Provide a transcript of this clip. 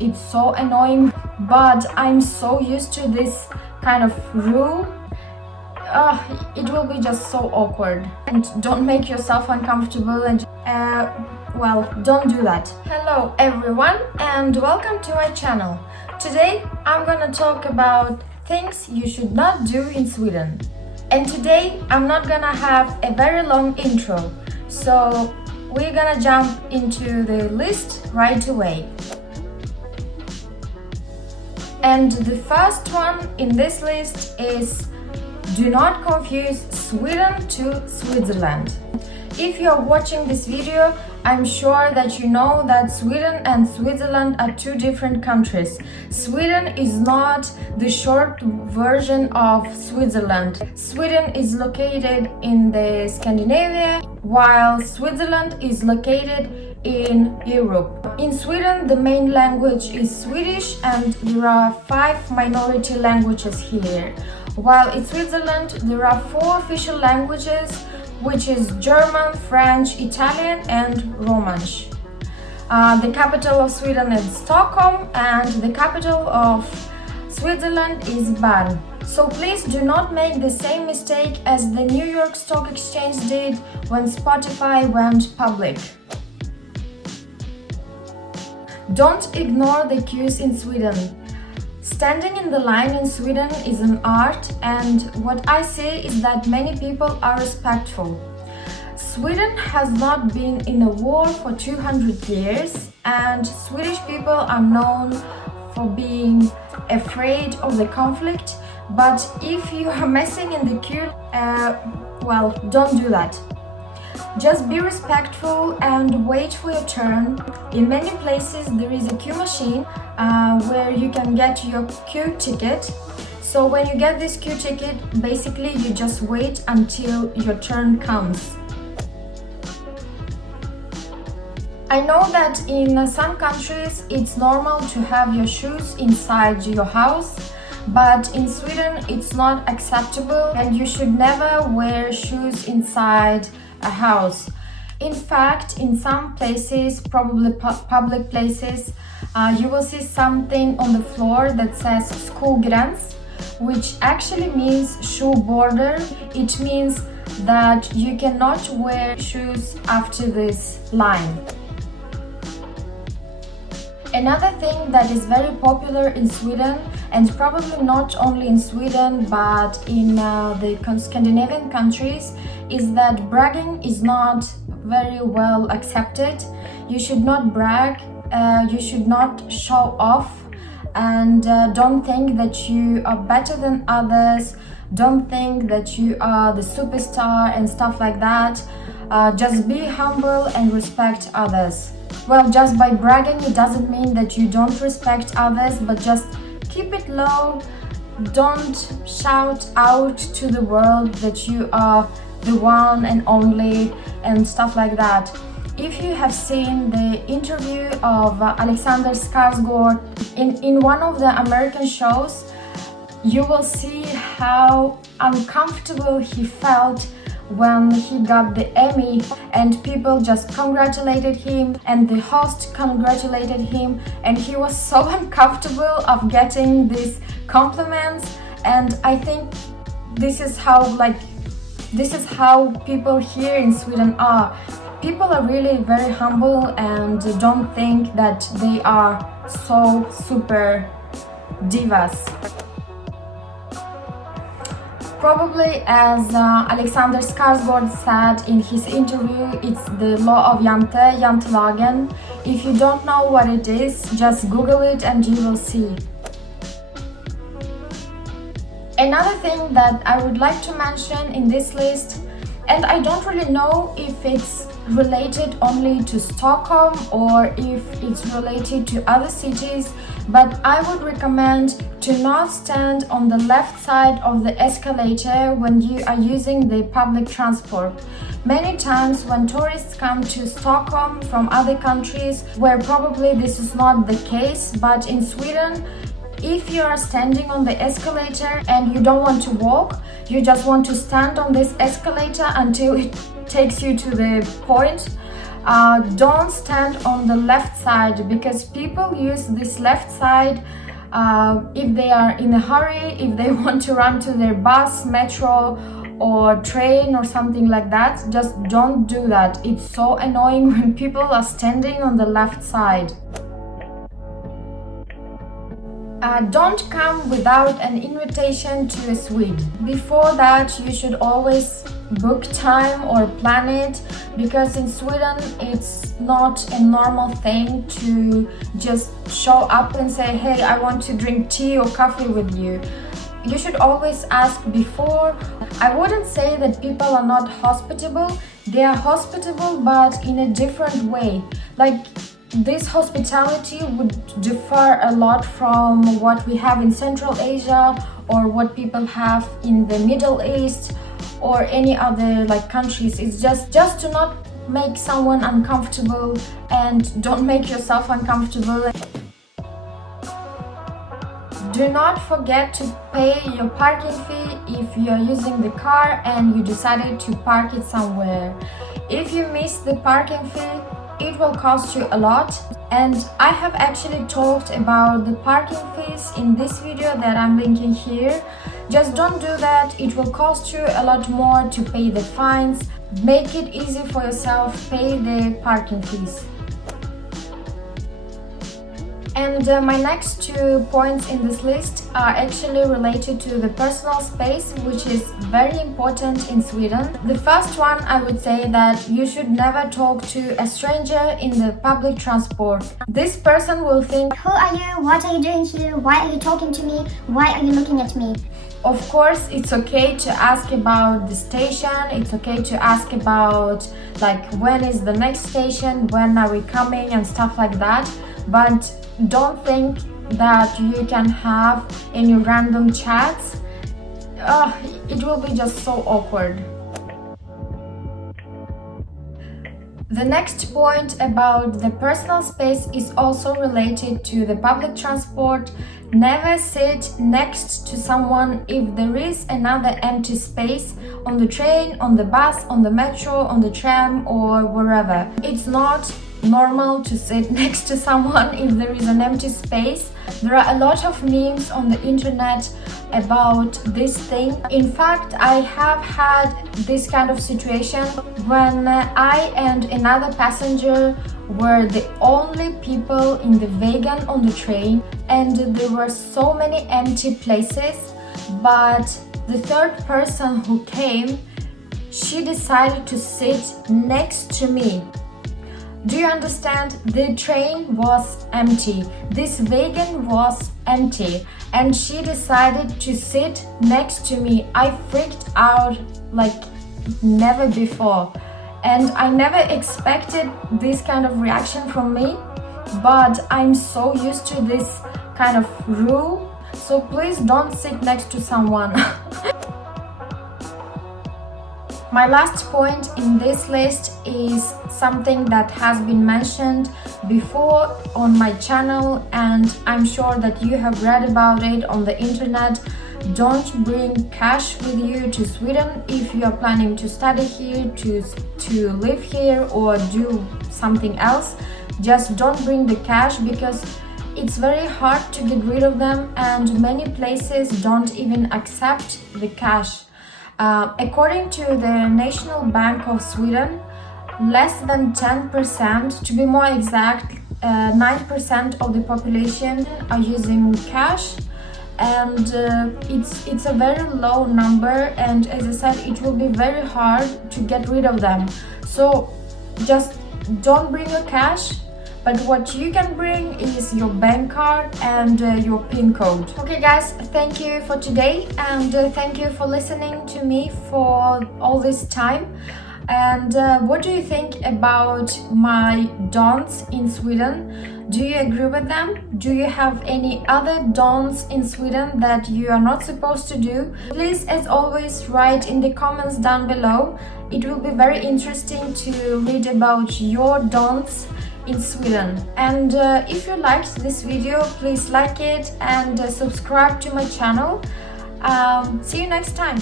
It's so annoying, but I'm so used to this kind of rule. It will be just so awkward. And don't make yourself uncomfortable and well, don't do that. Hello everyone and welcome to my channel. Today I'm gonna talk about things you should not do in Sweden. And today I'm not gonna have a very long intro, so we're gonna jump into the list right away. And the first one in this list is: do not confuse Sweden to Switzerland. If you're watching this video, I'm sure that you know that Sweden and Switzerland are two different countries. Sweden is not the short version of Switzerland. Sweden is located in the Scandinavia, while Switzerland is located in Europe. In Sweden, the main language is Swedish, and there are 5 minority languages here. While in Switzerland, there are 4 official languages, which is German, French, Italian, and Romansh. The capital of Sweden is Stockholm, and the capital of Switzerland is Bern. So please do not make the same mistake as the New York Stock Exchange did when Spotify went public. Don't ignore the queues in Sweden. Standing in the line in Sweden is an art, and what I see is that many people are respectful. Sweden has not been in a war for 200 years, and Swedish people are known for being afraid of the conflict, but if you are messing in the queue, well, don't do that. Just be respectful and wait for your turn. In many places there is a queue machine where you can get your queue ticket. So when you get this queue ticket, basically you just wait until your turn comes. I know that in some countries it's normal to have your shoes inside your house, but in Sweden it's not acceptable, and you should never wear shoes inside a house. In fact, in some places, probably public places, you will see something on the floor that says skogräns, which actually means shoe border. It means that you cannot wear shoes after this line. Another thing that is very popular in Sweden, and probably not only in Sweden but in the Scandinavian countries, is that bragging is not very well accepted. You should not brag, you should not show off, and don't think that you are better than others, don't think that you are the superstar and stuff like that. Just be humble and respect others. Well, just by bragging it doesn't mean that you don't respect others, but just keep it low. Don't shout out to the world that you are the one and only and stuff like that. If you have seen the interview of Alexander Skarsgård in one of the American shows, you will see how uncomfortable he felt when he got the Emmy, and people just congratulated him and the host congratulated him, and he was so uncomfortable of getting these compliments. And I think this is how people here in Sweden are. People are really very humble and don't think that they are so super divas. Probably, as Alexander Skarsgård said in his interview, it's the law of Jantelagen. If you don't know what it is, just Google it and you will see. Another thing that I would like to mention in this list, and I don't really know if it's related only to Stockholm or if it's related to other cities, but I would recommend to not stand on the left side of the escalator when you are using the public transport. Many times when tourists come to Stockholm from other countries, where probably this is not the case, but in Sweden, if you are standing on the escalator and you don't want to walk, you just want to stand on this escalator until it takes you to the point, Don't stand on the left side, because people use this left side if they are in a hurry, if they want to run to their bus, metro or train or something like that. Just don't do that. It's so annoying when people are standing on the left side. Don't come without an invitation to a suite. Before that, you should always book time or plan it, because in Sweden it's not a normal thing to just show up and say, hey, I want to drink tea or coffee with you. You should always ask before. I wouldn't say that people are not hospitable. They are hospitable, but in a different way. Like, this hospitality would differ a lot from what we have in Central Asia or what people have in the Middle East or any other like countries. It's just to not make someone uncomfortable, and don't make yourself uncomfortable. Do not forget to pay your parking fee if you are using the car and you decided to park it somewhere. If you miss the parking fee, it will cost you a lot, and I have actually talked about the parking fees in this video that I'm linking here. Just don't do that. It will cost you a lot more to pay the fines. Make it easy for yourself, pay the parking fees. And my next 2 points in this list are actually related to the personal space, which is very important in Sweden. The first one, I would say that you should never talk to a stranger in the public transport. This person will think, who are you? What are you doing here? Why are you talking to me? Why are you looking at me? Of course, it's okay to ask about the station. It's okay to ask about like when is the next station, when are we coming and stuff like that. But don't think that you can have any random chats. It will be just so awkward. The next point about the personal space is also related to the public transport. Never sit next to someone if there is another empty space on the train, on the bus, on the metro, on the tram or wherever. It's not normal to sit next to someone if there is an empty space. There are a lot of memes on the internet about this thing. In fact, I have had this kind of situation when I and another passenger were the only people in the wagon on the train, and there were so many empty places, but the third person who came, she decided to sit next to me. Do you understand? The train was empty, this wagon was empty, and she decided to sit next to me. I freaked out like never before, and I never expected this kind of reaction from me, but I'm so used to this kind of rule, so please don't sit next to someone. My last point in this list is something that has been mentioned before on my channel, and I'm sure that you have read about it on the internet. Don't bring cash with you to Sweden if you are planning to study here, to live here or do something else. Just don't bring the cash, because it's very hard to get rid of them, and many places don't even accept the cash. According to the National Bank of Sweden, less than 10%, to be more exact, 9% of the population are using cash, and it's a very low number, and as I said, it will be very hard to get rid of them. So just don't bring your cash, but what you can bring is your bank card and your PIN code. Okay guys, thank you for today, and thank you for listening to me for all this time. And what do you think about my don'ts in Sweden? Do you agree with them? Do you have any other don'ts in Sweden that you are not supposed to do? Please, as always, write in the comments down below. It will be very interesting to read about your don'ts in Sweden. And if you liked this video, please like it and subscribe to my channel. See you next time.